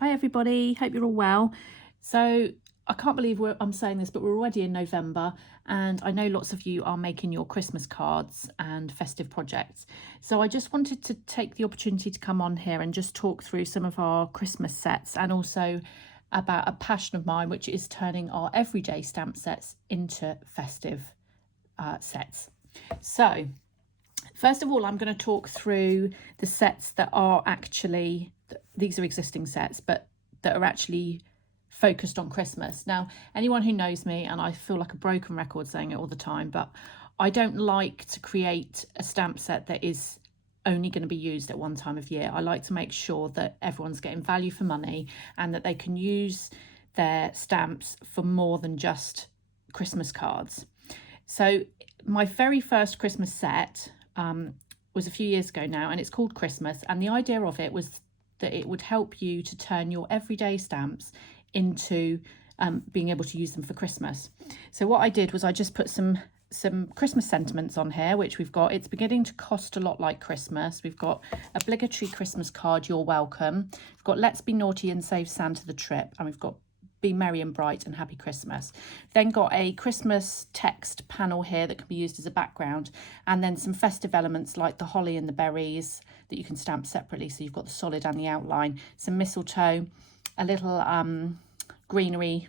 Hi everybody, hope you're all well. So I can't believe I'm saying this, but we're already in November and I know lots of you are making your Christmas cards and festive projects. So I just wanted to take the opportunity to come on here and just talk through some of our Christmas sets and also about a passion of mine, which is turning our everyday stamp sets into festive sets. So first of all, I'm going to talk through the sets that are actually, these are existing sets, but that are actually focused on Christmas. Now, anyone who knows me, and I feel like a broken record saying it all the time, but I don't like to create a stamp set that is only going to be used at one time of year. I like to make sure that everyone's getting value for money and that they can use their stamps for more than just Christmas cards. So my very first Christmas set was a few years ago now, and it's called Christmas, and the idea of it was that it would help you to turn your everyday stamps into being able to use them for Christmas. So what I did was I just put some Christmas sentiments on here, which we've got. It's beginning to cost a lot like Christmas. We've got obligatory Christmas card, you're welcome. We've got let's be naughty and save Santa the trip, and we've got be merry and bright and happy Christmas. Then got a Christmas text panel here that can be used as a background, and then some festive elements like the holly and the berries that you can stamp separately, so you've got the solid and the outline, some mistletoe, a little greenery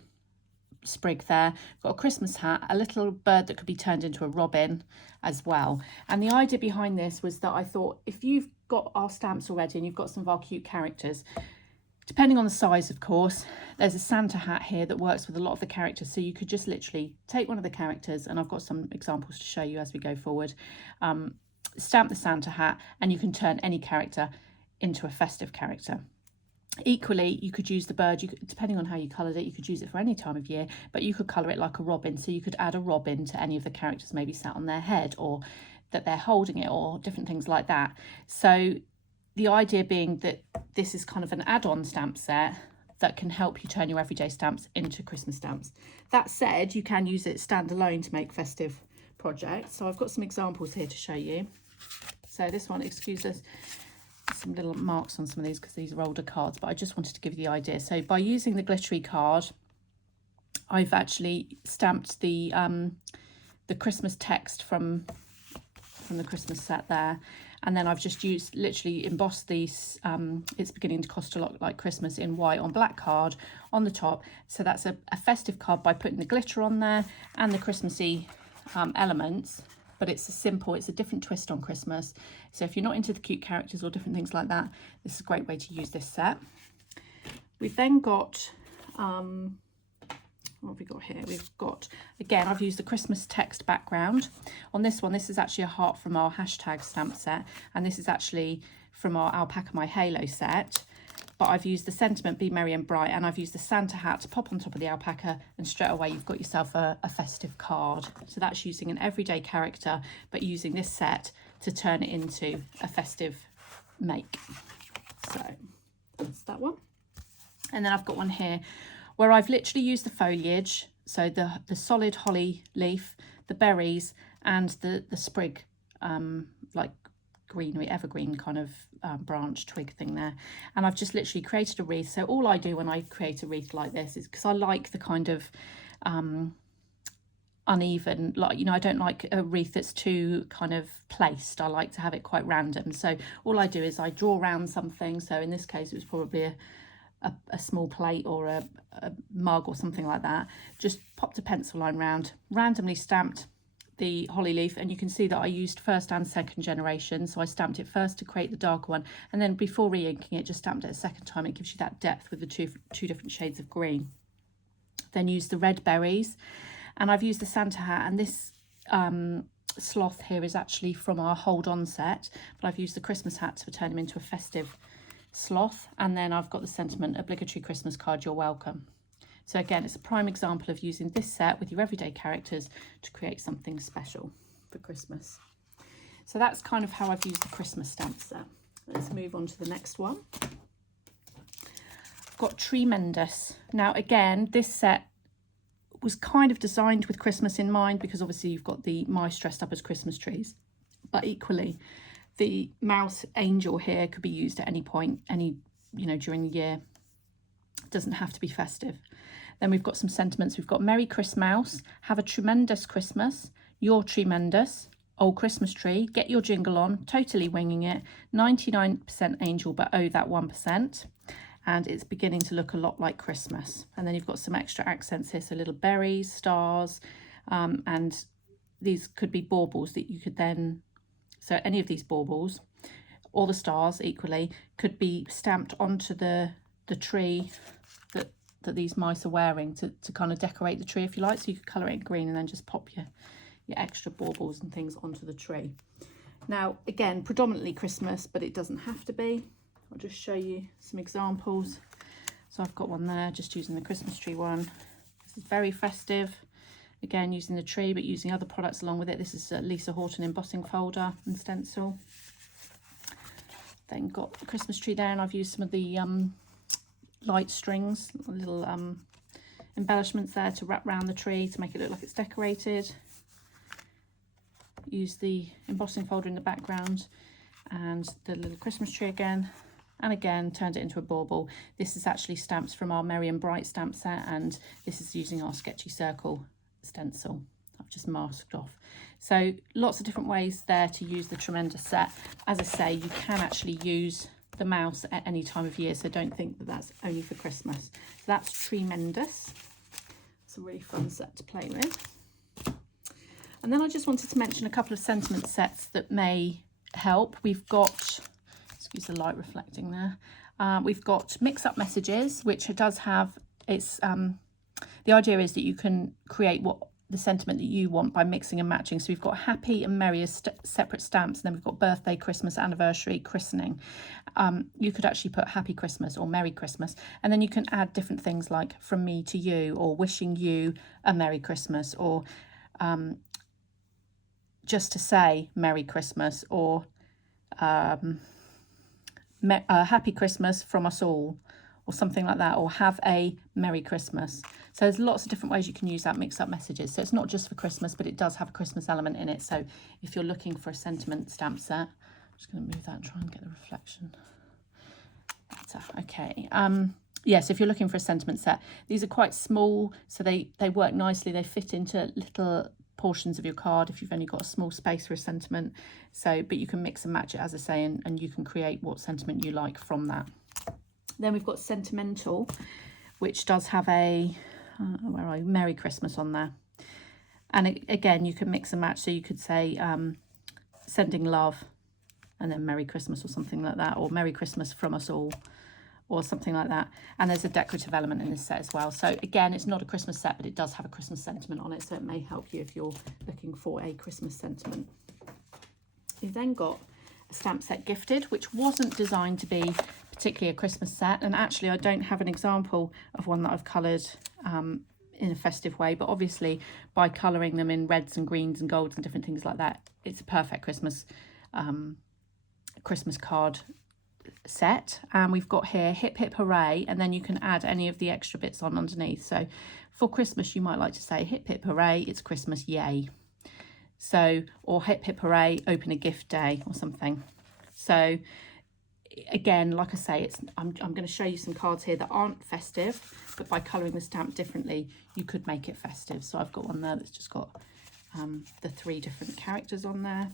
sprig there. Got a Christmas hat, a little bird that could be turned into a robin as well. And the idea behind this was that I thought, if you've got our stamps already and you've got some of our cute characters, depending on the size, of course, there's a Santa hat here that works with a lot of the characters. So you could just literally take one of the characters, and I've got some examples to show you as we go forward, stamp the Santa hat, and you can turn any character into a festive character. Equally, you could use the bird, depending on how you coloured it, you could use it for any time of year, but you could colour it like a robin. So you could add a robin to any of the characters maybe sat on their head, or that they're holding it, or different things like that. So the idea being that this is kind of an add-on stamp set that can help you turn your everyday stamps into Christmas stamps. That said, you can use it standalone to make festive projects. So I've got some examples here to show you. So this one, excuse us, some little marks on some of these because these are older cards, but I just wanted to give you the idea. So by using the glittery card, I've actually stamped the Christmas text from the Christmas set there. And then I've just used, literally embossed these, it's beginning to cost a lot like Christmas, in white on black card on the top. So that's a festive card by putting the glitter on there and the Christmassy elements, but it's a different twist on Christmas. So if you're not into the cute characters or different things like that, this is a great way to use this set. We've then got, what have we got here? We've got, again, I've used the Christmas text background. On this one, this is actually a heart from our hashtag stamp set, and this is actually from our Alpaca My Halo set. But I've used the sentiment, be merry and bright, and I've used the Santa hat to pop on top of the alpaca, and straight away you've got yourself a festive card. So that's using an everyday character, but using this set to turn it into a festive make. So that's that one. And then I've got one here where I've literally used the foliage, so the solid holly leaf, the berries, and the sprig, like greenery, evergreen kind of branch twig thing there. And I've just literally created a wreath. So all I do when I create a wreath like this is, because I like the kind of uneven, like, you know, I don't like a wreath that's too kind of placed. I like to have it quite random. So all I do is I draw around something. So in this case, it was probably a small plate or a mug or something like that. Just popped a pencil line round, randomly stamped the holly leaf, and you can see that I used first and second generation. So I stamped it first to create the darker one, and then before re-inking it, just stamped it a second time. It gives you that depth with the two different shades of green. Then used the red berries, and I've used the Santa hat, and this sloth here is actually from our hold on set, but I've used the Christmas hat to turn him into a festive sloth. And then I've got the sentiment, obligatory Christmas card, you're welcome. So again, it's a prime example of using this set with your everyday characters to create something special for Christmas. So that's kind of how I've used the Christmas stamp set. Let's move on to the next one. I've got Treemendus. Now again, this set was kind of designed with Christmas in mind, because obviously you've got the mice dressed up as Christmas trees, but equally the mouse angel here could be used at any point, during the year. Doesn't have to be festive. Then we've got some sentiments. We've got Merry Christmas, have a tremendous Christmas, you're tremendous, old Christmas tree, get your jingle on, totally winging it, 99% angel, but oh, that 1%. And it's beginning to look a lot like Christmas. And then you've got some extra accents here, so little berries, stars, and these could be baubles that you could then, so any of these baubles or the stars equally could be stamped onto the tree that these mice are wearing to kind of decorate the tree if you like. So you could colour it in green and then just pop your extra baubles and things onto the tree. Now again, predominantly Christmas, but it doesn't have to be. I'll just show you some examples. So I've got one there, just using the Christmas tree one. This is very festive. Again, using the tree, but using other products along with it. This is a Lisa Horton embossing folder and stencil. Then got the Christmas tree there, and I've used some of the light strings, little embellishments there to wrap around the tree to make it look like it's decorated. Use the embossing folder in the background and the little Christmas tree again, and again turned it into a bauble. This is actually stamps from our Merry and Bright stamp set, and this is using our Sketchy Circle stencil. I've just masked off. So lots of different ways there to use the Treemendus set. As I say, you can actually use the mouse at any time of year, so don't think that that's only for Christmas. So that's Treemendus. It's a really fun set to play with. And then I just wanted to mention a couple of sentiment sets that may help. We've got, excuse the light reflecting there, we've got mix up messages, which it does have, it's the idea is that you can create what the sentiment that you want by mixing and matching. So we've got happy and merry as separate stamps, and then we've got birthday, Christmas, anniversary, christening. You could actually put happy Christmas or merry Christmas, and then you can add different things like from me to you, or wishing you a merry Christmas, or just to say merry Christmas, or happy Christmas from us all, or something like that, or have a merry Christmas. So there's lots of different ways you can use that mix up messages. So it's not just for Christmas, but it does have a Christmas element in it. So if you're looking for a sentiment stamp set, I'm just going to move that and try and get the reflection better. Okay. Yes, if you're looking for a sentiment set, these are quite small, so they work nicely. They fit into little portions of your card if you've only got a small space for a sentiment. So, but you can mix and match it, as I say, and you can create what sentiment you like from that. Then we've got sentimental, which does have a where are you? Merry Christmas on there. And again, you can mix and match. So you could say sending love and then Merry Christmas or something like that, or Merry Christmas from us all, or something like that. And there's a decorative element in this set as well. So again, it's not a Christmas set, but it does have a Christmas sentiment on it, so it may help you if you're looking for a Christmas sentiment. You've then got a stamp set Gifted, which wasn't designed to be particularly a Christmas set, and actually I don't have an example of one that I've coloured in a festive way, but obviously by colouring them in reds and greens and golds and different things like that, it's a perfect Christmas Christmas card set. And we've got here hip hip hooray, and then you can add any of the extra bits on underneath. So for Christmas you might like to say hip hip hooray, it's Christmas, yay. So, or hip hip hooray, open a gift day or something. So again, like I say, I'm going to show you some cards here that aren't festive, but by colouring the stamp differently you could make it festive. So I've got one there that's just got the 3 different characters on there.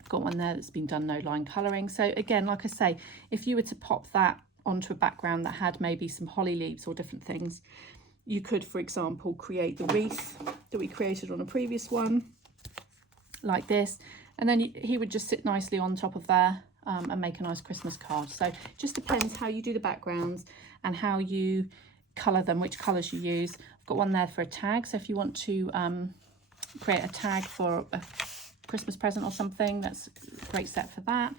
I've got one there that's been done no line colouring. So again, like I say, if you were to pop that onto a background that had maybe some holly leaves or different things, you could, for example, create the wreath that we created on a previous one like this, and then he would just sit nicely on top of there and make a nice Christmas card. So it just depends how you do the backgrounds and how you colour them, which colours you use. I've got one there for a tag, so if you want to create a tag for a Christmas present or something, that's a great set for that.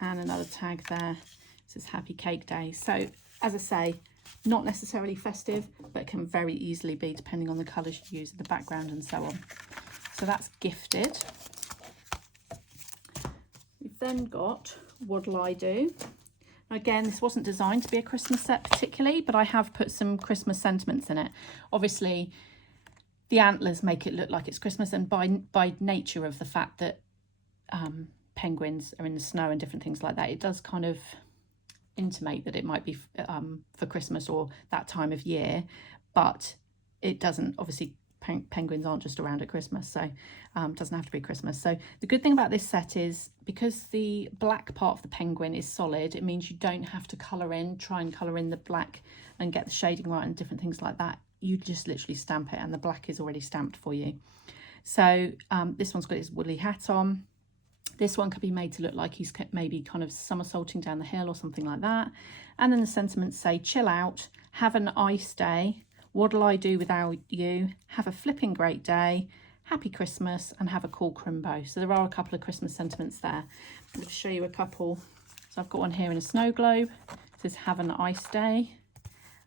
And another tag there, it says Happy Cake Day. So as I say, not necessarily festive, but can very easily be depending on the colours you use in the background and so on. So that's Gifted. We've then got What'll I Do? Again, this wasn't designed to be a Christmas set particularly, but I have put some Christmas sentiments in it. Obviously, the antlers make it look like it's Christmas, and by nature of the fact that penguins are in the snow and different things like that, it does kind of intimate that it might be for Christmas or that time of year, but it doesn't. Obviously, penguins aren't just around at Christmas, so it doesn't have to be Christmas. So the good thing about this set is because the black part of the penguin is solid, it means you don't have to try and colour in the black and get the shading right and different things like that. You just literally stamp it and the black is already stamped for you. So this one's got his woolly hat on. This one could be made to look like he's maybe kind of somersaulting down the hill or something like that. And then the sentiments say, chill out, have an ice day, what'll I do without you, have a flipping great day, happy Christmas, and have a cool crimbo. So there are a couple of Christmas sentiments there. I'm going to show you a couple. So I've got one here in a snow globe. It says, have an ice day.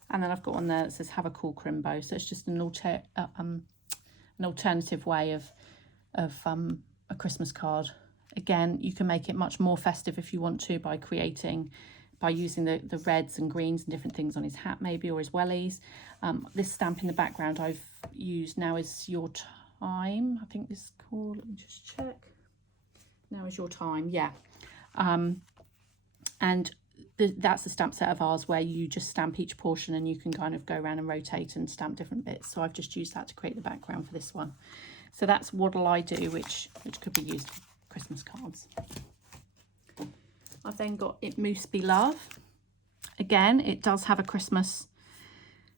And then I've got one there that says, have a cool crimbo. So it's just an alternative way of a Christmas card. Again, you can make it much more festive if you want to by using the reds and greens and different things on his hat maybe, or his wellies. This stamp in the background I've used, Now Is Your Time, I think this is called, let me just check. Now Is Your Time, yeah. And that's a stamp set of ours where you just stamp each portion and you can kind of go around and rotate and stamp different bits. So I've just used that to create the background for this one. So that's What'll I Do, which could be used for Christmas cards. I've then got It Moose Be Love. Again, it does have a Christmas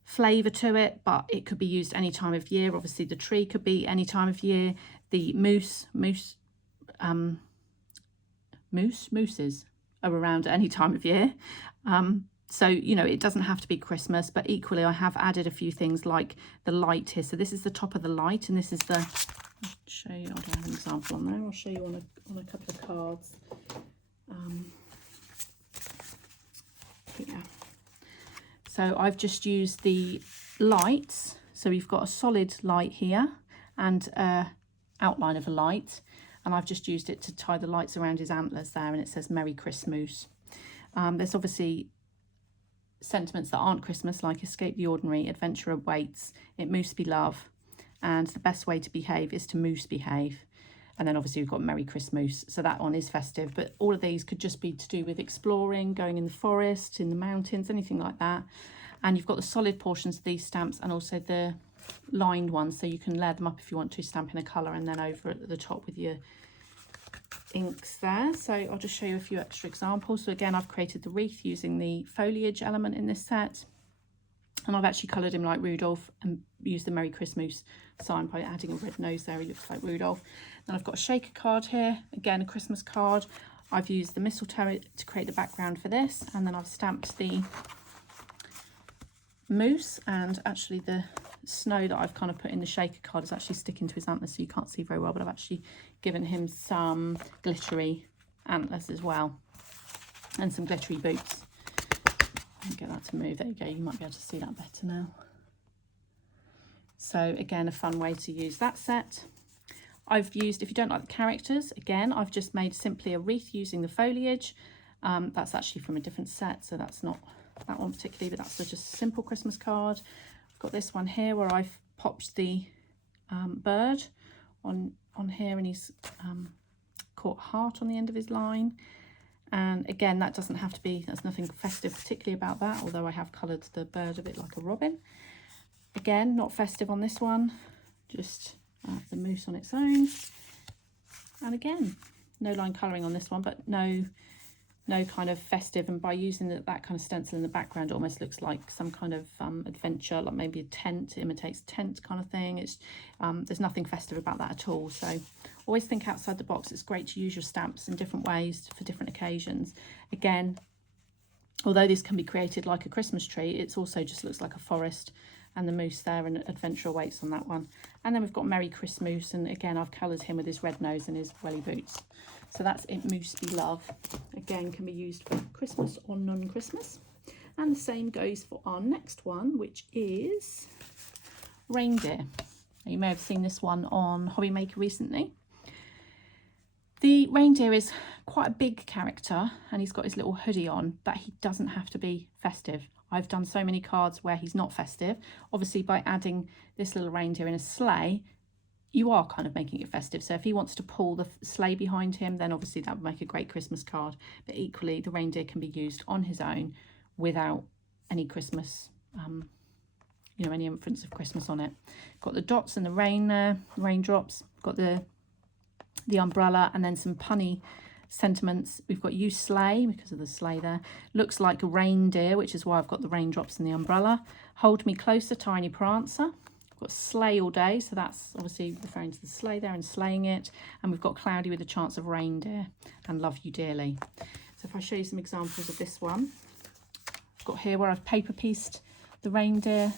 flavour to it, but it could be used any time of year. Obviously the tree could be any time of year. The mooses are around at any time of year. So, you know, it doesn't have to be Christmas, but equally I have added a few things like the light here. So this is the top of the light, and this is the, I'll show you, I don't have an example on there. I'll show you on a couple of cards. Yeah. So I've just used the lights. So we've got a solid light here and outline of a light. And I've just used it to tie the lights around his antlers there, and it says Merry Christmas. There's obviously sentiments that aren't Christmas, like escape the ordinary, adventure awaits, it moose be love, and the best way to behave is to moose behave. And then obviously we've got Merry Christmas, so that one is festive, but all of these could just be to do with exploring, going in the forest, in the mountains, anything like that. And you've got the solid portions of these stamps and also the lined ones, so you can layer them up if you want to, stamp in a colour and then over at the top with your inks there. So I'll just show you a few extra examples. So again, I've created the wreath using the foliage element in this set, and I've actually coloured him like Rudolph and used the Merry Christmas sign by adding a red nose there. He looks like Rudolph. Then I've got a shaker card here, again a Christmas card. I've used the mistletoe to create the background for this, and then I've stamped the moose, and actually the snow that I've kind of put in the shaker card is actually sticking to his antlers, so you can't see very well, but I've actually given him some glittery antlers as well and some glittery boots. I'll get that to move. There you go, you might be able to see that better now. So again, a fun way to use that set. I've used, if you don't like the characters, again, I've just made simply a wreath using the foliage. That's actually from a different set, so that's not that one particularly, but that's just a simple Christmas card. I've got this one here where I've popped the bird on here, and he's caught a heart on the end of his line. And again, that doesn't have to be, there's nothing festive particularly about that, although I have coloured the bird a bit like a robin. Again, not festive on this one, just the moose on its own. And again, no line colouring on this one, but no kind of festive, and by using that kind of stencil in the background, it almost looks like some kind of adventure, like maybe a tent, imitates tent kind of thing. It's there's nothing festive about that at all. So always think outside the box. It's great to use your stamps in different ways for different occasions. Again, although this can be created like a Christmas tree, it's also just looks like a forest, and the moose there, and adventure awaits on that one. And then we've got Merry Christmas, and again I've coloured him with his red nose and his welly boots. So that's It Moose Be Love. Again, can be used for Christmas or non-Christmas. And the same goes for our next one, which is Reindeer. Now, you may have seen this one on Hobby Maker recently. The reindeer is quite a big character, and he's got his little hoodie on, but he doesn't have to be festive. I've done so many cards where he's not festive. Obviously, by adding this little reindeer in a sleigh, you are kind of making it festive. So if he wants to pull the sleigh behind him, then obviously that would make a great Christmas card. But equally, the reindeer can be used on his own without any Christmas, you know, any influence of Christmas on it. Got the dots and the rain there, raindrops. Got the umbrella, and then some punny sentiments. We've got you sleigh, because of the sleigh there. Looks like a reindeer, which is why I've got the raindrops and the umbrella. Hold me closer, tiny prancer. Got sleigh all day, so that's obviously referring to the sleigh there and sleighing it. And we've got cloudy with a chance of reindeer and love you dearly. So if I show you some examples of this one, I've got here where I've paper pieced the reindeer.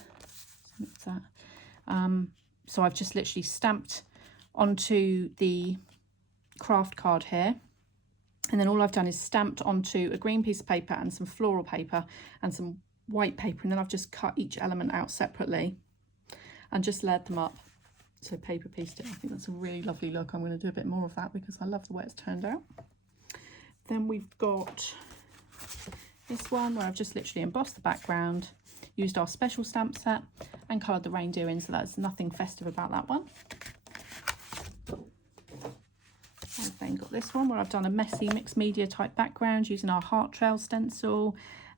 So I've just literally stamped onto the craft card here, and then all I've done is stamped onto a green piece of paper and some floral paper and some white paper, and then I've just cut each element out separately and just layered them up. So paper pieced it. I think that's a really lovely look. I'm going to do a bit more of that because I love the way it's turned out. Then we've got this one where I've just literally embossed the background, used our special stamp set and coloured the reindeer in, so that's nothing festive about that one. I've then got this one where I've done a messy mixed media type background using our heart trail stencil,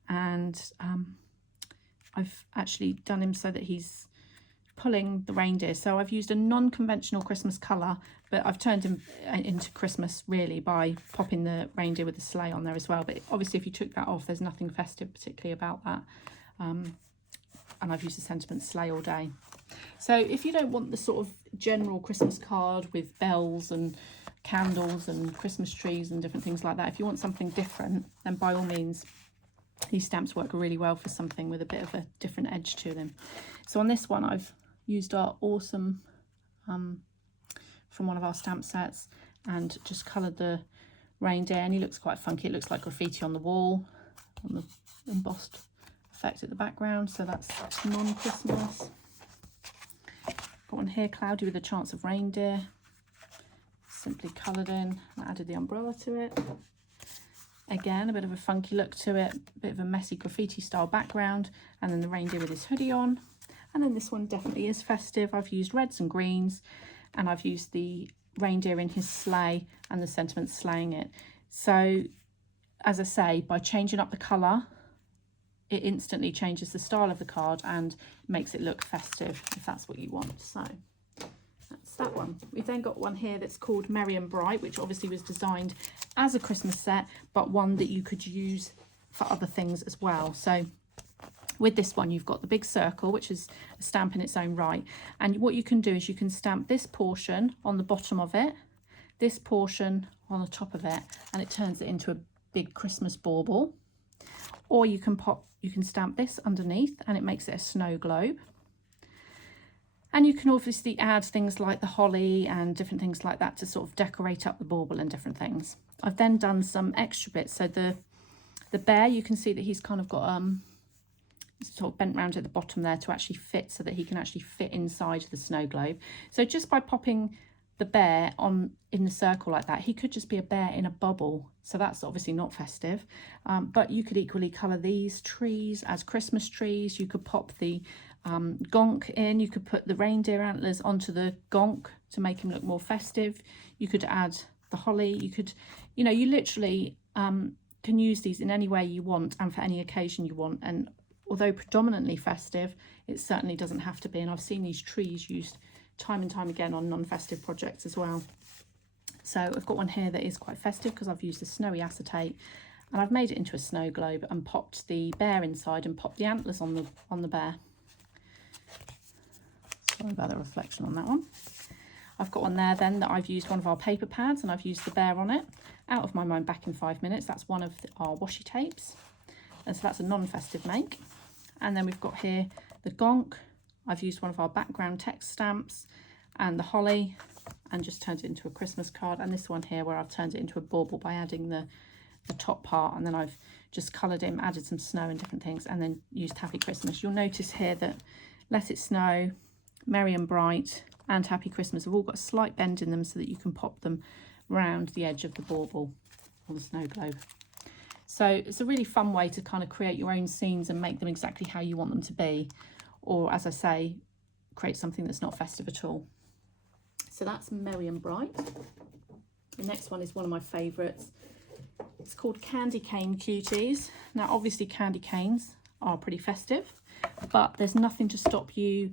and I've actually done him so that he's pulling the reindeer. So I've used a non-conventional Christmas colour, but I've turned him into Christmas really by popping the reindeer with the sleigh on there as well. But obviously if you took that off, there's nothing festive particularly about that. And I've used the sentiment sleigh all day. So if you don't want the sort of general Christmas card with bells and candles and Christmas trees and different things like that, if you want something different, then by all means these stamps work really well for something with a bit of a different edge to them. So on this one I've used our awesome from one of our stamp sets and just coloured the reindeer, and he looks quite funky. It looks like graffiti on the wall, on the embossed effect at the background, so that's non-Christmas. Got one here, cloudy with a chance of reindeer, simply coloured in and added the umbrella to it. Again, a bit of a funky look to it, a bit of a messy graffiti style background, and then the reindeer with his hoodie on. And then this one definitely is festive. I've used reds and greens, and I've used the reindeer in his sleigh and the sentiment sleighing it. So as I say, by changing up the colour, it instantly changes the style of the card and makes it look festive if that's what you want. So that's that one. We've then got one here that's called Merry and Bright, which obviously was designed as a Christmas set, but one that you could use for other things as well. So with this one, you've got the big circle, which is a stamp in its own right. And what you can do is you can stamp this portion on the bottom of it, this portion on the top of it, and it turns it into a big Christmas bauble. Or you can stamp this underneath and it makes it a snow globe. And you can obviously add things like the holly and different things like that to sort of decorate up the bauble and different things. I've then done some extra bits. So the bear, you can see that he's kind of got sort of bent round at the bottom there to actually fit, so that he can actually fit inside the snow globe. So just by popping the bear on in the circle like that, he could just be a bear in a bubble. So that's obviously not festive. But you could equally colour these trees as Christmas trees. You could pop the gonk in. You could put the reindeer antlers onto the gonk to make him look more festive. You could add the holly. You could, you know, you literally can use these in any way you want and for any occasion you want. And although predominantly festive, it certainly doesn't have to be. And I've seen these trees used time and time again on non-festive projects as well. So I've got one here that is quite festive because I've used the snowy acetate and I've made it into a snow globe and popped the bear inside and popped the antlers on the bear. Sorry about the reflection on that one. I've got one there then that I've used one of our paper pads and I've used the bear on it. Out of my mind, back in 5 minutes. That's one of our washi tapes. And so that's a non-festive make. And then we've got here the gonk. I've used one of our background text stamps and the holly and just turned it into a Christmas card. And this one here where I've turned it into a bauble by adding the top part, and then I've just coloured him, added some snow and different things, and then used Happy Christmas. You'll notice here that Let It Snow, Merry and Bright and Happy Christmas have all got a slight bend in them so that you can pop them round the edge of the bauble or the snow globe. So it's a really fun way to kind of create your own scenes and make them exactly how you want them to be, or as I say, create something that's not festive at all. So that's merry and bright. The next one is one of my favourites. It's called Candy Cane Cuties. Now obviously candy canes are pretty festive, but there's nothing to stop you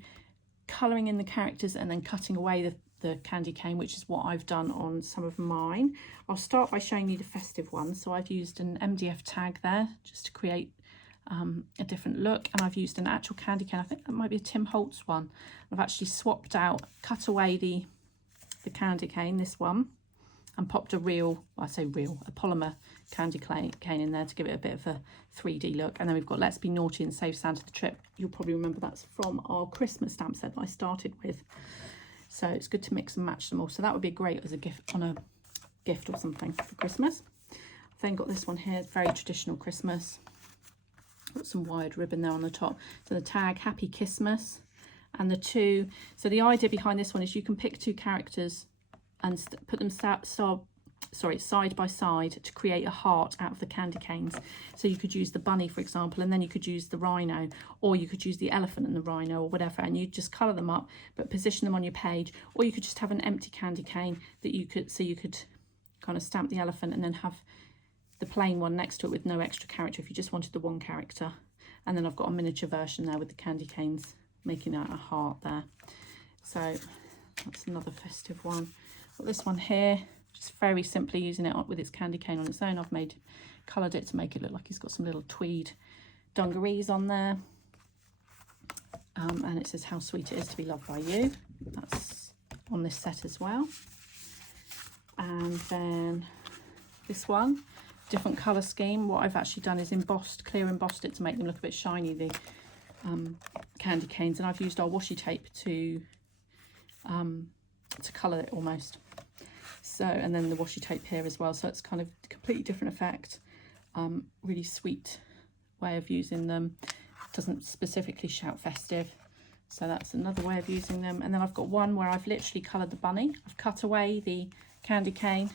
colouring in the characters and then cutting away the candy cane, which is what I've done on some of mine. I'll start by showing you the festive one. So I've used an MDF tag there just to create a different look, and I've used an actual candy cane. I think that might be a Tim Holtz one. I've actually swapped out, cut away the candy cane, this one, and popped a real, well, I say real, a polymer candy cane in there to give it a bit of a 3D look. And then we've got Let's Be Naughty and Save Santa the Trip. You'll probably remember that's from our Christmas stamp set that I started with. So it's good to mix and match them all. So that would be great as a gift, on a gift or something for Christmas. I've then got this one here, very traditional Christmas. Got some wired ribbon there on the top. So the tag, Happy Christmas, and the two. So the idea behind this one is you can pick two characters and put them side by side to create a heart out of the candy canes. So you could use the bunny, for example, and then you could use the rhino, or you could use the elephant and the rhino, or whatever, and you just colour them up but position them on your page. Or you could just have an empty candy cane that you could kind of stamp the elephant and then have the plain one next to it with no extra character if you just wanted the one character. And then I've got a miniature version there with the candy canes making out a heart there. So that's another festive one. Got this one here, just very simply using it with its candy cane on its own. I've coloured it to make it look like he's got some little tweed dungarees on there. And it says, how sweet it is to be loved by you. That's on this set as well. And then this one, different colour scheme. What I've actually done is clear embossed it to make them look a bit shiny, the candy canes. And I've used our washi tape to colour it almost. So, and then the washi tape here as well. So it's kind of a completely different effect. Really sweet way of using them. Doesn't specifically shout festive. So that's another way of using them. And then I've got one where I've literally coloured the bunny. I've cut away the candy cane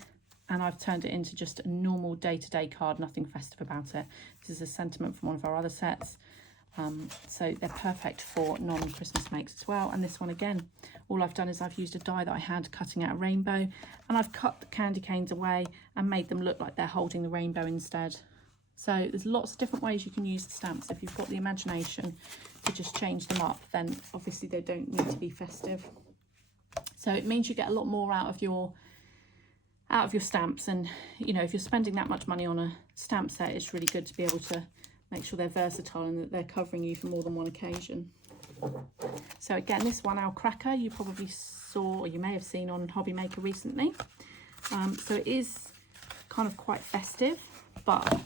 and I've turned it into just a normal day-to-day card, nothing festive about it. This is a sentiment from one of our other sets. So they're perfect for non-Christmas makes as well. And this one again, all I've done is I've used a die that I had cutting out a rainbow, and I've cut the candy canes away and made them look like they're holding the rainbow instead. So there's lots of different ways you can use the stamps. If you've got the imagination to just change them up, then obviously they don't need to be festive. So it means you get a lot more out of your stamps. And you know, if you're spending that much money on a stamp set, it's really good to be able to make sure they're versatile and that they're covering you for more than one occasion. So again, this one, our cracker, you probably saw, or you may have seen on Hobby Maker recently. So it is kind of quite festive, but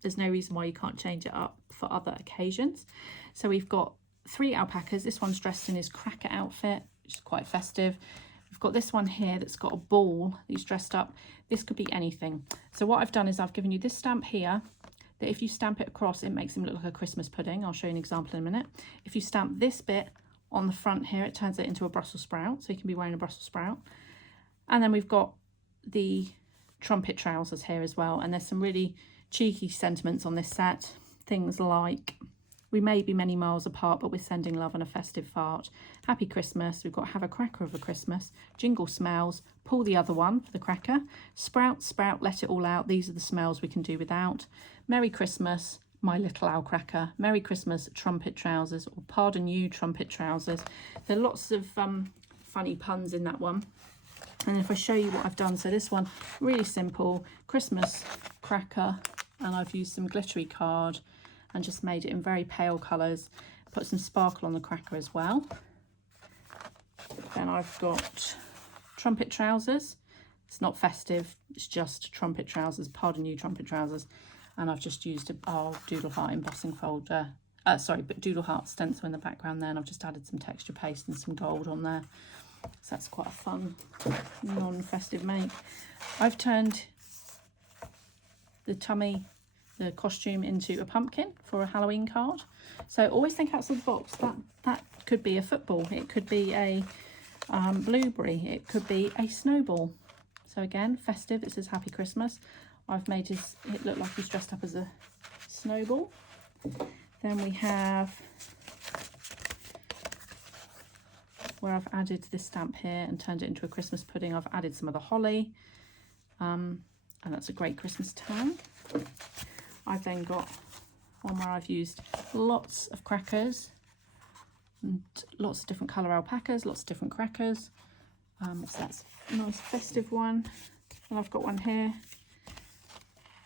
there's no reason why you can't change it up for other occasions. So we've got 3 alpacas. This one's dressed in his cracker outfit, which is quite festive. We've got this one here that's got a ball that he's dressed up. This could be anything. So what I've done is I've given you this stamp here, that if you stamp it across, it makes him look like a Christmas pudding. I'll show you an example in a minute. If you stamp this bit on the front here, it turns it into a Brussels sprout. So you can be wearing a Brussels sprout. And then we've got the trumpet trousers here as well. And there's some really cheeky sentiments on this set. Things like, we may be many miles apart, but we're sending love and a festive fart. Happy Christmas. We've got have a cracker of a Christmas. Jingle smells. Pull the other one for the cracker. Sprout, sprout, let it all out. These are the smells we can do without. Merry Christmas, my little owl cracker. Merry Christmas, trumpet trousers, or pardon you, trumpet trousers. There are lots of funny puns in that one. And if I show you what I've done, so this one, really simple, Christmas cracker, and I've used some glittery card and just made it in very pale colours. Put some sparkle on the cracker as well. Then I've got trumpet trousers. It's not festive, it's just trumpet trousers, pardon you, trumpet trousers. And I've just used our Doodle Heart embossing folder, but Doodle Heart stencil in the background there, and I've just added some texture paste and some gold on there. So that's quite a fun, non-festive make. I've turned the costume into a pumpkin for a Halloween card. So always think outside the box. That could be a football, it could be a blueberry, it could be a snowball. So again, festive, it says Happy Christmas. I've made it look like he's dressed up as a snowball. Then we have where I've added this stamp here and turned it into a Christmas pudding. I've added some of the holly, and that's a great Christmas tag. I've then got one where I've used lots of crackers and lots of different colour alpacas, lots of different crackers. So that's a nice festive one. And I've got one here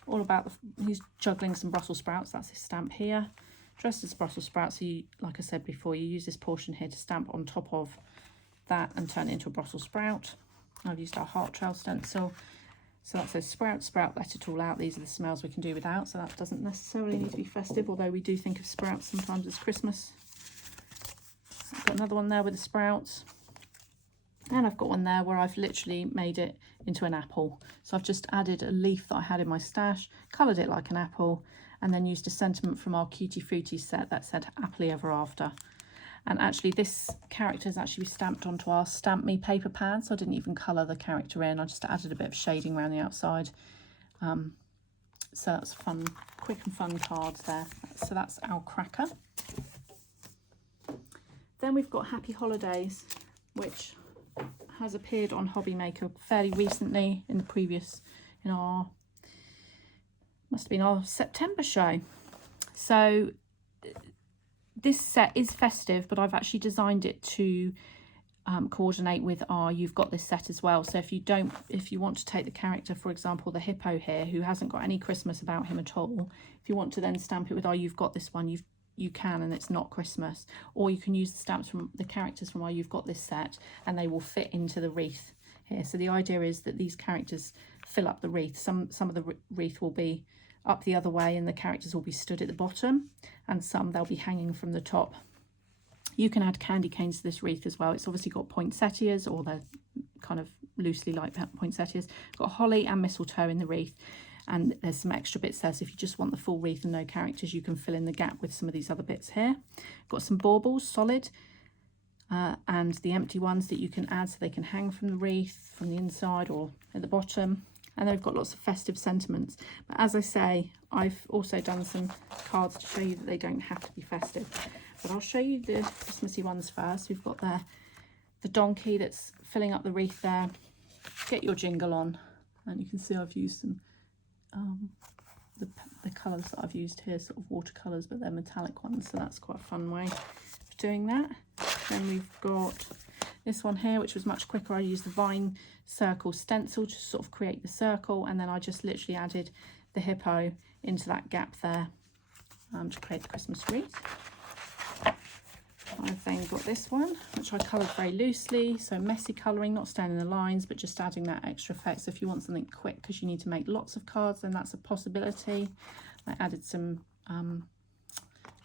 all about he's juggling some Brussels sprouts. That's his stamp here, dressed as Brussels sprouts. So you, like I said before, you use this portion here to stamp on top of that and turn it into a Brussels sprout. I've used our heart trail stencil. So that says sprout, sprout, let it all out. These are the smells we can do without, so that doesn't necessarily need to be festive, although we do think of sprouts sometimes as Christmas. So I've got another one there with the sprouts. And I've got one there where I've literally made it into an apple. So I've just added a leaf that I had in my stash, coloured it like an apple, and then used a sentiment from our Cutie Fruties set that said happily ever after. And actually this character is actually stamped onto our Stamp Me paper pad, so I didn't even colour the character in. I just added a bit of shading around the outside. So that's fun, quick and fun cards there. So that's our cracker. Then we've got Happy Holidays, which has appeared on Hobby Maker fairly recently in our, must have been our September show. So this set is festive, but I've actually designed it to coordinate with our You've Got This set as well. So if you want to take the character, for example, the hippo here, who hasn't got any Christmas about him at all, if you want to then stamp it with our You've Got This one, you can, and it's not Christmas. Or you can use the stamps from the characters from our You've Got This set, and they will fit into the wreath here. So the idea is that these characters fill up the wreath. Some of the wreath will be up the other way and the characters will be stood at the bottom, and some they'll be hanging from the top. You can add candy canes to this wreath as well. It's obviously got poinsettias, or they're kind of loosely like poinsettias. Got holly and mistletoe in the wreath, and there's some extra bits there, so if you just want the full wreath and no characters, you can fill in the gap with some of these other bits here. Got some baubles, solid, and the empty ones that you can add so they can hang from the wreath from the inside or at the bottom. And then we've got lots of festive sentiments. But as I say, I've also done some cards to show you that they don't have to be festive. But I'll show you the Christmassy ones first. We've got the donkey that's filling up the wreath there. Get your jingle on. And you can see I've used some, the colours that I've used here, sort of watercolours, but they're metallic ones. So that's quite a fun way of doing that. Then we've got this one here, which was much quicker. I used the vine circle stencil to sort of create the circle, and then I just literally added the hippo into that gap there to create the Christmas wreath. I've then got this one, which I coloured very loosely, so messy colouring, not staying in the lines, but just adding that extra effect. So if you want something quick because you need to make lots of cards, then that's a possibility. I added some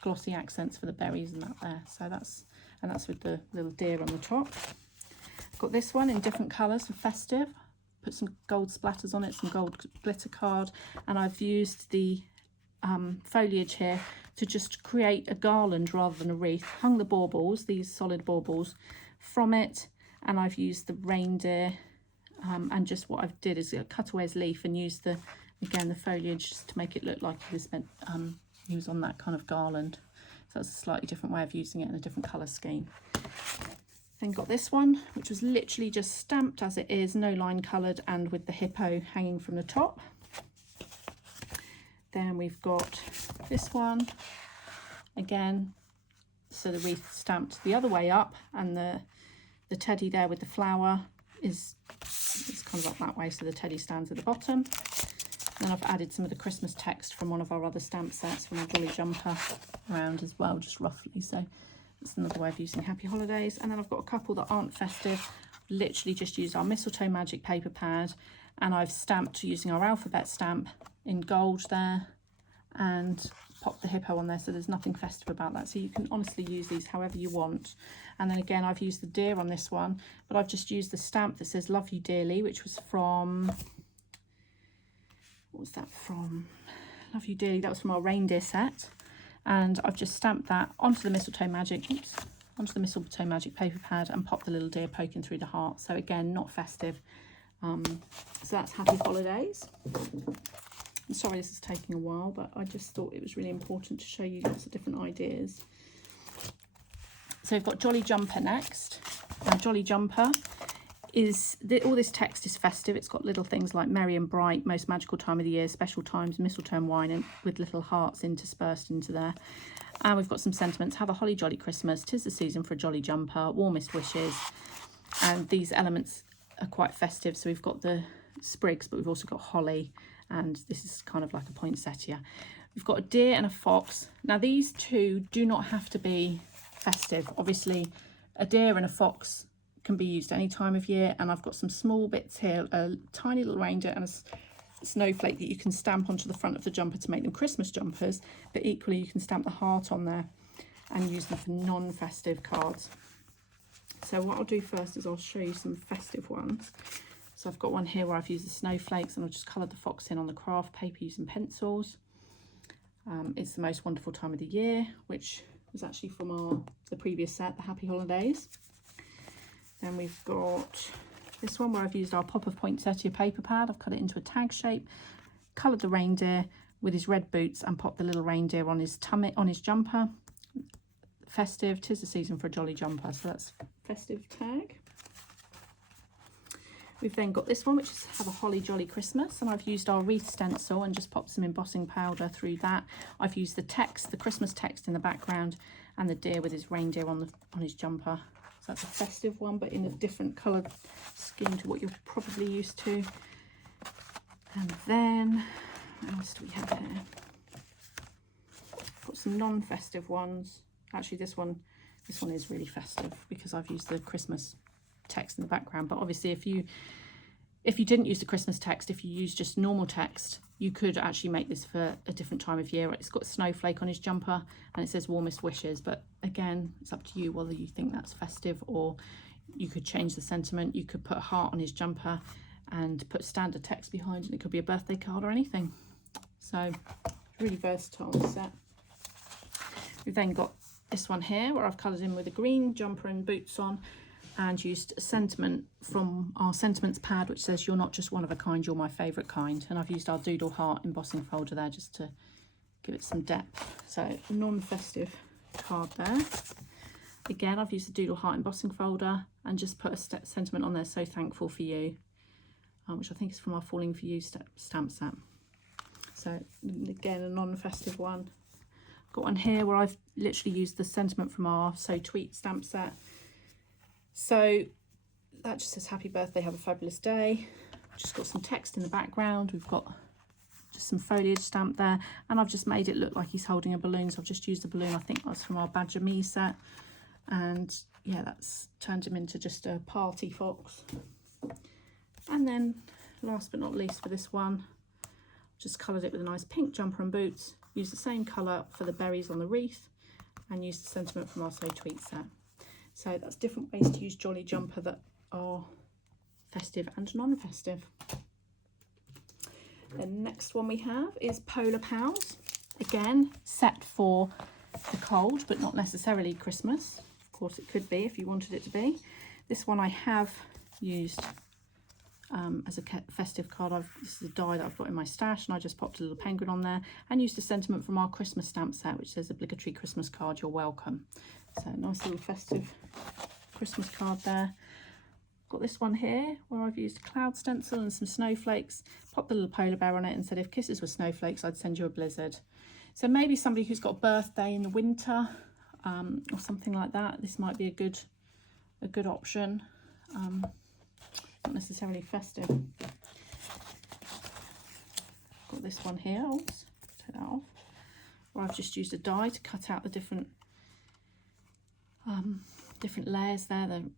glossy accents for the berries and that there. So that's with the little deer on the top. I've got this one in different colours for festive. Put some gold splatters on it, some gold glitter card, and I've used the foliage here to just create a garland rather than a wreath. Hung the baubles, these solid baubles, from it, and I've used the reindeer, and just what I've did is cut away his leaf and used the foliage just to make it look like he was on that kind of garland. So that's a slightly different way of using it in a different colour scheme. Then got this one, which was literally just stamped as it is, no line coloured, and with the hippo hanging from the top. Then we've got this one, again, so the wreath stamped the other way up, and the teddy there with the flower is kind of up that way, so the teddy stands at the bottom. Then I've added some of the Christmas text from one of our other stamp sets from our Jolly Jumper around as well, just roughly. So that's another way of using Happy Holidays. And then I've got a couple that aren't festive. Literally just used our Mistletoe Magic paper pad, and I've stamped using our alphabet stamp in gold there and popped the hippo on there, so there's nothing festive about that. So you can honestly use these however you want. And then again, I've used the deer on this one, but I've just used the stamp that says Love You Dearly, which was from, what was that from? Love You Dearly, that was from our Reindeer set. And I've just stamped that onto the Mistletoe Magic, onto the Mistletoe Magic paper pad, and popped the little deer poking through the heart. So again, not festive. So that's Happy Holidays. I'm sorry this is taking a while, but I just thought it was really important to show you lots of different ideas. So we've got Jolly Jumper next. Jolly Jumper is, all this text is festive. It's got little things like merry and bright, most magical time of the year, special times, mistletoe and wine, and with little hearts interspersed into there. And we've got some sentiments. Have a holly jolly Christmas. 'Tis the season for a jolly jumper. Warmest wishes. And these elements are quite festive. So we've got the sprigs, but we've also got holly. And this is kind of like a poinsettia. We've got a deer and a fox. Now these two do not have to be festive. Obviously, a deer and a fox can be used any time of year. And I've got some small bits here, a tiny little reindeer and a snowflake that you can stamp onto the front of the jumper to make them Christmas jumpers, but equally you can stamp the heart on there and use them for non-festive cards. So what I'll do first is I'll show you some festive ones. So I've got one here where I've used the snowflakes and I've just coloured the fox in on the craft paper using pencils. It's the most wonderful time of the year, which was actually from the previous set, the Happy Holidays. Then we've got this one where I've used our pop of poinsettia paper pad. I've cut it into a tag shape, coloured the reindeer with his red boots and popped the little reindeer on his tummy, on his jumper. Festive, 'tis the season for a jolly jumper. So that's festive tag. We've then got this one, which is Have a Holly Jolly Christmas, and I've used our wreath stencil and just popped some embossing powder through that. I've used the text, the Christmas text in the background, and the deer with his reindeer on his jumper. So that's a festive one, but in a different coloured scheme to what you're probably used to. And then, what else do we have here? Got some non-festive ones. Actually, this one is really festive because I've used the Christmas text in the background. But obviously, if you didn't use the Christmas text, if you use just normal text, you could actually make this for a different time of year. It's got a snowflake on his jumper and it says warmest wishes, but again, it's up to you whether you think that's festive, or you could change the sentiment. You could put a heart on his jumper and put standard text behind, and it could be a birthday card or anything. So really versatile set. We've then got this one here where I've coloured in with a green jumper and boots on, and used a sentiment from our sentiments pad, which says, "You're not just one of a kind, you're my favourite kind." And I've used our doodle heart embossing folder there just to give it some depth. So non-festive card there. Again, I've used the doodle heart embossing folder and just put a sentiment on there, "So thankful for you," which I think is from our Falling For You stamp set. So again, a non-festive one. Got one here where I've literally used the sentiment from our So Tweet stamp set. So that just says, "Happy birthday, have a fabulous day." Just got some text in the background. We've got just some foliage stamped there, and I've just made it look like he's holding a balloon. So I've just used a balloon. I think that's from our Badger Me set, and yeah, that's turned him into just a party fox. And then last but not least for this one, just coloured it with a nice pink jumper and boots. Used the same colour for the berries on the wreath, and used the sentiment from our So Tweet set. So that's different ways to use Jolly Jumper that are festive and non-festive. The next one we have is Polar Pals. Again, set for the cold, but not necessarily Christmas. Of course, it could be if you wanted it to be. This one I have used as a festive card. This is a die that I've got in my stash, and I just popped a little penguin on there and used a sentiment from our Christmas stamp set, which says, "Obligatory Christmas card, you're welcome." So nice little festive Christmas card there. Got this one here where I've used a cloud stencil and some snowflakes, popped the little polar bear on it and said, "If kisses were snowflakes, I'd send you a blizzard." So maybe somebody who's got a birthday in the winter or something like that, this might be a good option. Not necessarily festive. Got this one here. Oops, take that off. Where I've just used a die to cut out the different layers there. The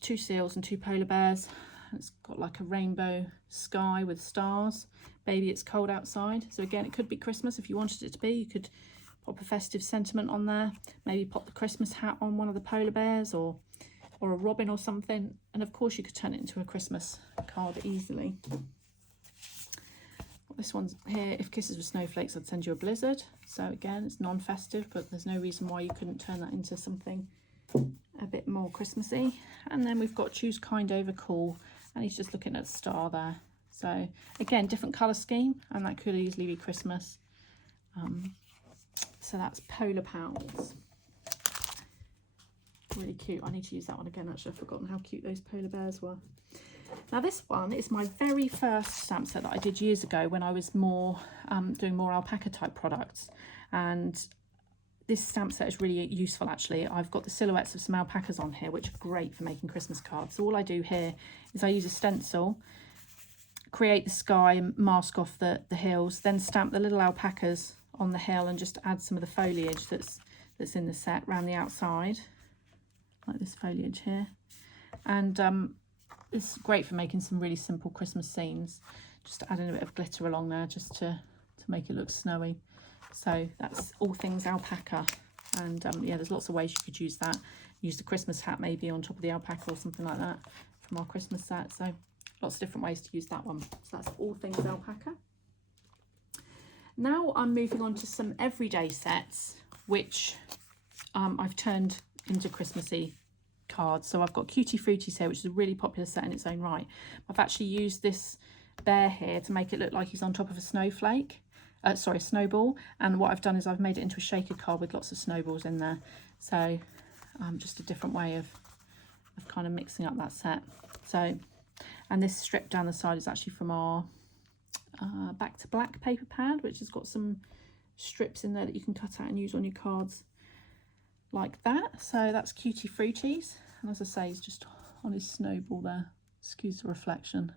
2 seals and 2 polar bears. It's got like a rainbow sky with stars. Baby, it's cold outside. So again, it could be Christmas if you wanted it to be. You could pop a festive sentiment on there. Maybe pop the Christmas hat on one of the polar bears, or a robin or something. And of course you could turn it into a Christmas card easily. This one's here, "If kisses were snowflakes, I'd send you a blizzard." So again, it's non-festive, but there's no reason why you couldn't turn that into something a bit more Christmassy. And then we've got "Choose kind over cool," and he's just looking at a star there. So again, different colour scheme, and that could easily be Christmas. So that's Polar Pals. Really cute. I need to use that one again, actually. I've forgotten how cute those polar bears were. Now this one is my very first stamp set that I did years ago when I was more doing more alpaca type products, and this stamp set is really useful actually. I've got the silhouettes of some alpacas on here, which are great for making Christmas cards. So all I do here is I use a stencil, create the sky and mask off the hills, then stamp the little alpacas on the hill and just add some of the foliage that's in the set around the outside, like this foliage here. And it's great for making some really simple Christmas scenes. Just adding a bit of glitter along there just to make it look snowy. So that's all things alpaca. And yeah, there's lots of ways you could use that. Use the Christmas hat maybe on top of the alpaca or something like that from our Christmas set. So lots of different ways to use that one. So that's all things alpaca. Now I'm moving on to some everyday sets, which I've turned into Christmassy cards. So I've got Cutie Fruties here, which is a really popular set in its own right. I've actually used this bear here to make it look like he's on top of a snowflake. Sorry, a snowball. And what I've done is I've made it into a shaker card with lots of snowballs in there. So just a different way of kind of mixing up that set. So, and this strip down the side is actually from our Back to Black paper pad, which has got some strips in there that you can cut out and use on your cards like that. So that's Cutie Fruties, and as I say, he's just on his snowball there. Excuse the reflection.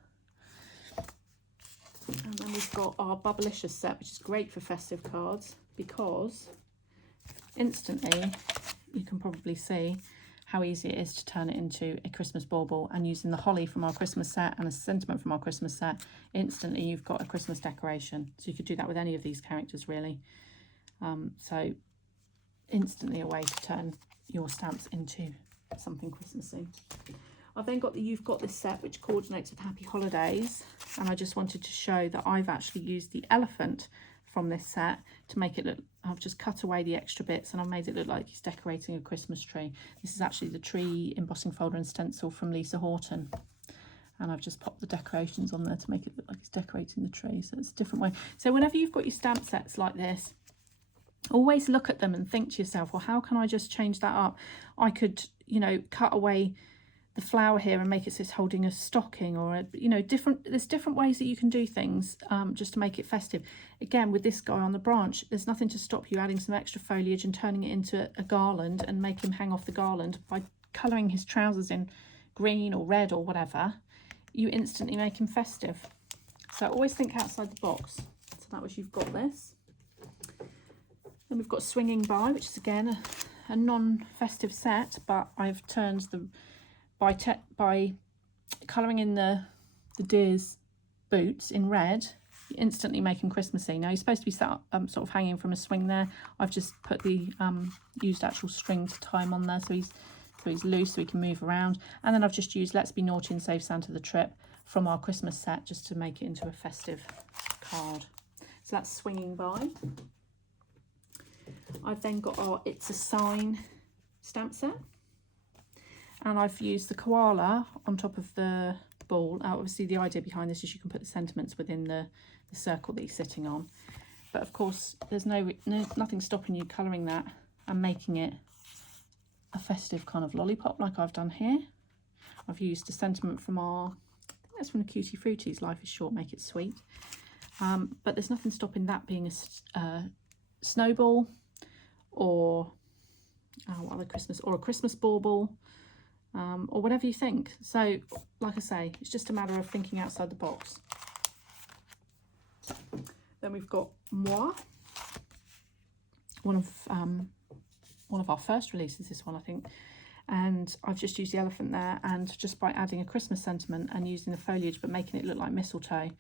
And then we've got our Bubblicious set, which is great for festive cards because instantly you can probably see how easy it is to turn it into a Christmas bauble, and using the holly from our Christmas set and a sentiment from our Christmas set, instantly you've got a Christmas decoration. So you could do that with any of these characters really. So instantly a way to turn your stamps into something Christmassy. I've then got the You've Got This set, which coordinates with Happy Holidays, and I just wanted to show that I've actually used the elephant from this set to make it look, I've just cut away the extra bits and I've made it look like he's decorating a Christmas tree. This is actually the tree embossing folder and stencil from Lisa Horton, and I've just popped the decorations on there to make it look like he's decorating the tree. So it's a different way. So whenever you've got your stamp sets like this, always look at them and think to yourself, well, how can I just change that up? I could, you know, cut away the flower here and make it so it's holding a stocking, or a, you know, there's different ways that you can do things just to make it festive. Again, with this guy on the branch, there's nothing to stop you adding some extra foliage and turning it into a garland and make him hang off the garland by colouring his trousers in green or red or whatever. You instantly make him festive. So always think outside the box. So that was You've Got This. Then we've got Swinging By, which is again a non-festive set, but I've turned the by colouring in the deer's boots in red, you're instantly making Christmassy. Now he's supposed to be sat sort of hanging from a swing there. I've just put the used actual string to tie him on there, so he's loose so he can move around. And then I've just used Let's Be Naughty and Save Santa the Trip from our Christmas set just to make it into a festive card. So that's Swinging By. I've then got our It's a Sign stamp set. And I've used the koala on top of the ball. Obviously the idea behind this is you can put the sentiments within the circle that he's sitting on. But of course there's nothing stopping you colouring that and making it a festive kind of lollipop like I've done here. I've used a sentiment from I think that's from the Cutie Fruties, Life is Short, Make It Sweet. But there's nothing stopping that being a snowball, or what other Christmas, or a Christmas bauble. Or whatever you think. So like I say, it's just a matter of thinking outside the box. Then we've got Moi, one of our first releases, this one I think, and I've just used the elephant there, and just by adding a Christmas sentiment and using the foliage but making it look like mistletoe,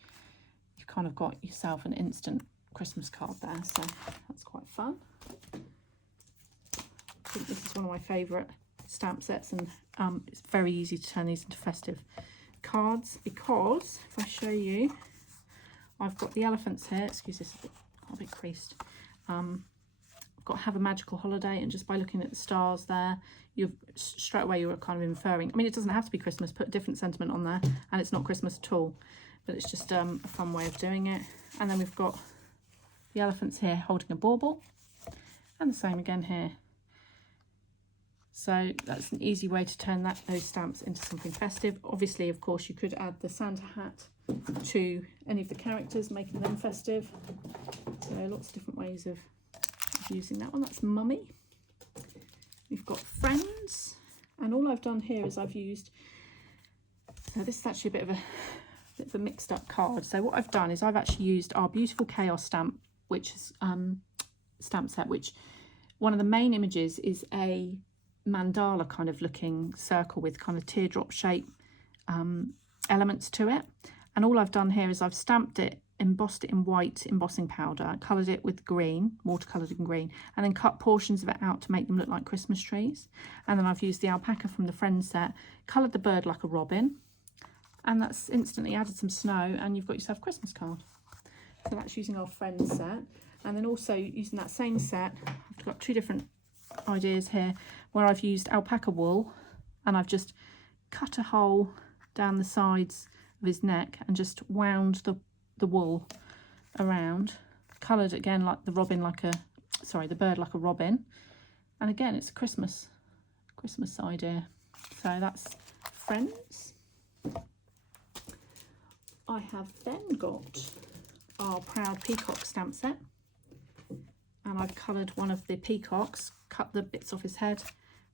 you've kind of got yourself an instant Christmas card there. So that's quite fun. I think this is one of my favourite stamp sets, and it's very easy to turn these into festive cards because if I show you, I've got the elephants here. Excuse this, a bit creased. I've got Have a Magical Holiday, and just by looking at the stars there, you're straight away you're kind of inferring. I mean, it doesn't have to be Christmas. Put a different sentiment on there, and it's not Christmas at all. But it's just a fun way of doing it. And then we've got the elephants here holding a bauble, and the same again here. So that's an easy way to turn those stamps into something festive. Obviously, of course, you could add the Santa hat to any of the characters, making them festive. So lots of different ways of using that one. That's Mummy. We've got Friends, and all I've done here is I've used, so this is actually a bit of a mixed up card. So what I've done is I've actually used our beautiful Chaos stamp, which is stamp set, which one of the main images is a mandala kind of looking circle with kind of teardrop shape elements to it. And all I've done here is I've stamped it, embossed it in white embossing powder, coloured it with green, watercoloured in green, and then cut portions of it out to make them look like Christmas trees. And then I've used the alpaca from the Friends set, coloured the bird like a robin, and that's instantly added some snow, and you've got yourself a Christmas card. So that's using our Friends set. And then also using that same set, I've got two different ideas here where I've used alpaca wool, and I've just cut a hole down the sides of his neck and just wound the wool around, coloured again like the robin, the bird like a robin. And again, it's a Christmas idea. So that's Friends. I have then got our Proud Peacock stamp set, and I've coloured one of the peacocks, cut the bits off his head,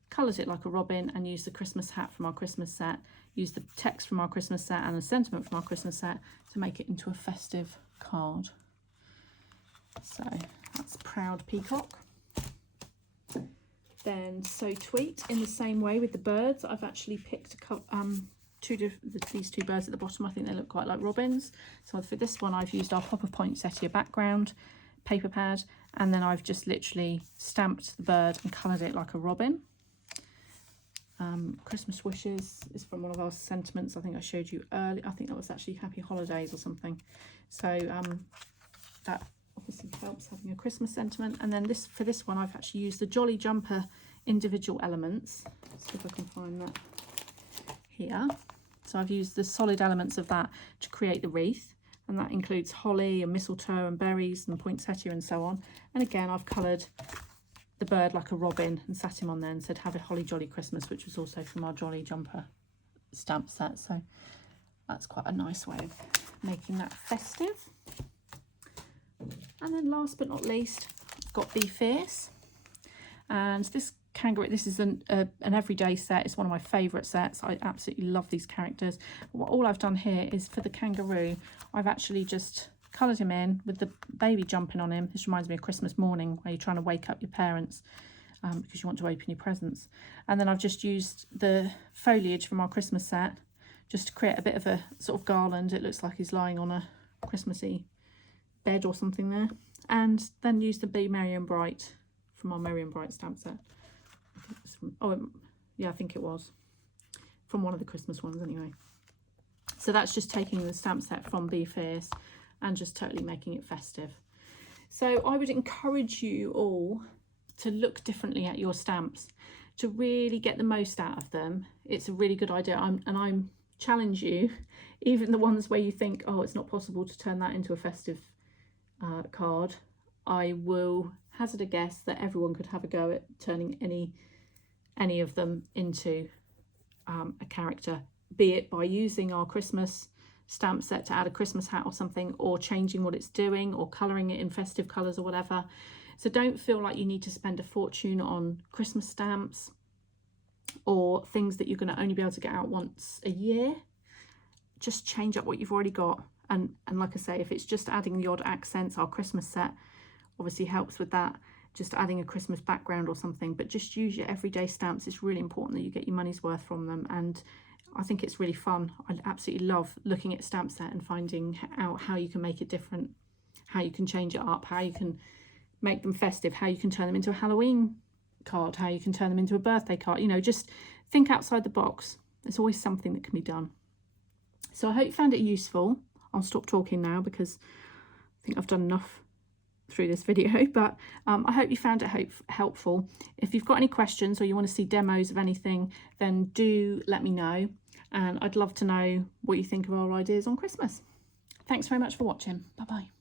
coloured it like a robin, and used the Christmas hat from our Christmas set, used the text from our Christmas set and the sentiment from our Christmas set to make it into a festive card. So that's Proud Peacock. Then So Tweet, in the same way with the birds, I've actually picked these two birds at the bottom. I think they look quite like robins. So for this one, I've used our Pop of Poinsettia background paper pad, and then I've just literally stamped the bird and coloured it like a robin. Christmas Wishes is from one of our sentiments. I think I showed you earlier. I think that was actually Happy Holidays or something. So that obviously helps, having a Christmas sentiment. And then for this one, I've actually used the Jolly Jumper individual elements. Let's see if I can find that here. So I've used the solid elements of that to create the wreath, and that includes holly and mistletoe and berries and poinsettia and so on. And again, I've coloured the bird like a robin and sat him on there and said, "Have a holly jolly Christmas," which was also from our Jolly Jumper stamp set. So that's quite a nice way of making that festive. And then last but not least, I've got Be Fierce, and this kangaroo, this is an everyday set. It's one of my favourite sets. I absolutely love these characters. All I've done here is for the kangaroo, I've actually just coloured him in with the baby jumping on him. This reminds me of Christmas morning, where you're trying to wake up your parents because you want to open your presents. And then I've just used the foliage from our Christmas set just to create a bit of a sort of garland. It looks like he's lying on a Christmassy bed or something there. And then used the Be Merry and Bright from our Merry and Bright stamp set. I think it was from one of the Christmas ones anyway. So that's just taking the stamp set from Be Fierce and just totally making it festive. So I would encourage you all to look differently at your stamps, to really get the most out of them. It's a really good idea. I challenge you, even the ones where you think, oh, it's not possible to turn that into a festive card, I will hazard a guess that everyone could have a go at turning any of them into a character, be it by using our Christmas stamp set to add a Christmas hat or something, or changing what it's doing, or colouring it in festive colours or whatever. So don't feel like you need to spend a fortune on Christmas stamps or things that you're going to only be able to get out once a year. Just change up what you've already got. And like I say, if it's just adding the odd accents, our Christmas set obviously helps with that. Just adding a Christmas background or something, but just use your everyday stamps. It's really important that you get your money's worth from them, and I think it's really fun. I absolutely love looking at stamp set and finding out how you can make it different, how you can change it up, how you can make them festive, how you can turn them into a Halloween card, how you can turn them into a birthday card. You know, just think outside the box. There's always something that can be done. So I hope you found it useful. I'll stop talking now because I think I've done enough through this video, but I hope you found it helpful. If you've got any questions or you want to see demos of anything, then do let me know, and I'd love to know what you think of our ideas on Christmas. Thanks very much for watching. Bye bye.